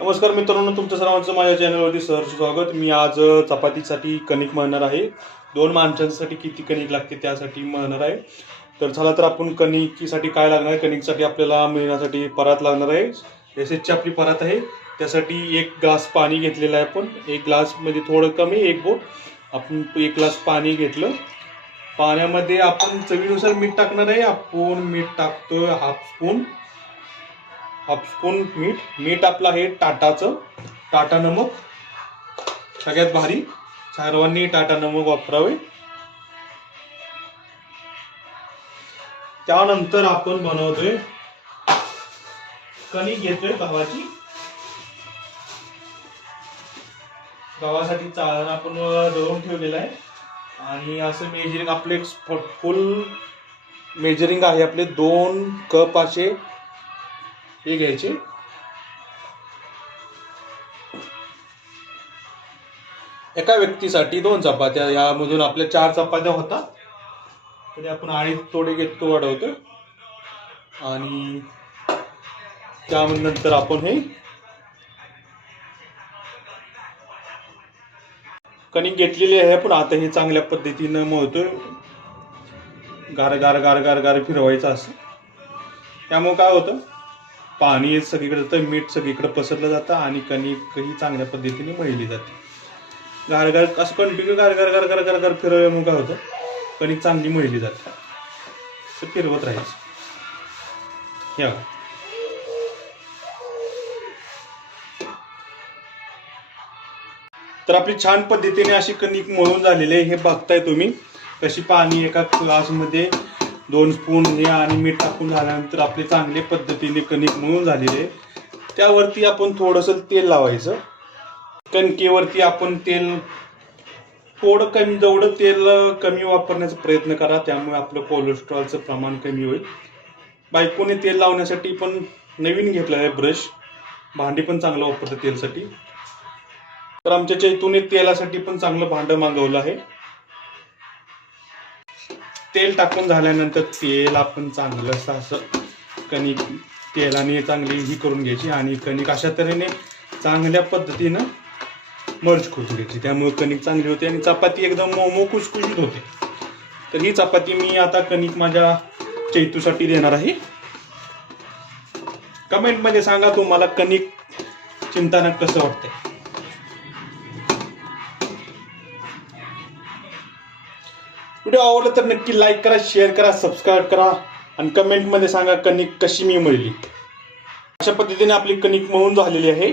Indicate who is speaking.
Speaker 1: नमस्कार मित्रांनो तुमचं सर्वांचं माझ्या चॅनलवरती सहर्ष स्वागत. मी आज चपातीसाठी कणिक म्हणणार आहे. दोन माणसांसाठी किती कणिक लागते त्यासाठी म्हणणार आहे. तर चला तर आपण कणिकीसाठी काय लागणार आहे? कणिकसाठी आपल्याला मिळण्यासाठी परात लागणार आहे. एस एचची आपली परात आहे. त्यासाठी एक ग्लास पाणी घेतलेलं आहे आपण. एक ग्लासमध्ये म्हणजे थोडं कमी एक बोट. आपण एक ग्लास पाणी घेतलं. पाण्यामध्ये आपण चवीनुसार मीठ टाकणार आहे. आपण मीठ टाकतोय हाफ स्पून. हाफ स्पून मीठ. मीठ आपलं आहे टाटाचं. टाटा नमक. सगळ्यात भारी. सर्वांनी टाटा नमक वापरावे. त्यानंतर आपण बनवतोय कणिक घेतोय गव्हाची. गव्हासाठी चाळण आपण दळून ठेवलेलं आहे. आणि असं मेजरिंग आपले फुल मेजरिंग आहे. आपले दोन कप असे हे घ्यायचे. एका व्यक्तीसाठी दोन चपात्या यामधून आपल्या चार चपात्या होतात. तरी आपण अडीच थोडे घेतो वाढवतो आणि त्यानंतर आपण हे कणिक घेतलेली आहे पण आता हे चांगल्या पद्धतीनं मळतोय. गार गार गार गार गार फिरवायचं असं. त्यामुळे काय होतं? पाणी सगळीकडे जातं मीठ सगळीकडे पसरलं जातं आणि कणिकही चांगल्या पद्धतीने मळली जाते. गारगार असं कंटिन्यू गारगार गारगार गारगार गार फिरवल्यामुळे काय होतं? कणिक चांगली मळली जाते. तर फिरवत राहायचं. या तर आपली छान पद्धतीने अशी कणिक मळून झालेली आहे हे बघताय तुम्ही. कशी पाणी एका ग्लासमध्ये दोन स्पून या आणि मीठ टाकून झाल्यानंतर आपले चांगले पद्धतीने कणिक मळून झालेले. आहे. त्यावरती आपण थोडंसं तेल लावायचं. कणकेवरती आपण तेल थोडं कमी जेवढं तेल कमी वापरण्याचा प्रयत्न करा त्यामुळे आपलं कोलेस्ट्रॉलचं प्रमाण कमी होईल. बायकोने तेल लावण्यासाठी पण नवीन घेतलेला आहे ब्रश. भांडी पण चांगलं वापरतं तेलसाठी. तर आमच्या चैतूने तेलासाठी पण चांगलं भांडं मागवलं आहे. तेल टाकून झाल्यानंतर तेल आपण चांगलं असं असं कणिक तेलाने चांगली ही करून घ्यायची आणि कणिक अशा तऱ्हेने चांगल्या पद्धतीनं मर्ज करून घ्यायची. त्यामुळे कणिक चांगली होते आणि चपाती एकदम मोमो कुसकुशीत होते. तर ही चपाती मी आता कणिक माझ्या चैतूसाठी देणार आहे. कमेंटमध्ये सांगा तुम्हाला कणिक चिंतानक कसं वाटतंय. व्हिडिओ आवडला तर नक्की लाईक करा शेअर करा सबस्क्राईब करा. आणि कमेंटमध्ये सांगा कणिक कशी मी मळली. अशा पद्धतीने आपली कणिक मळून झालेली आहे.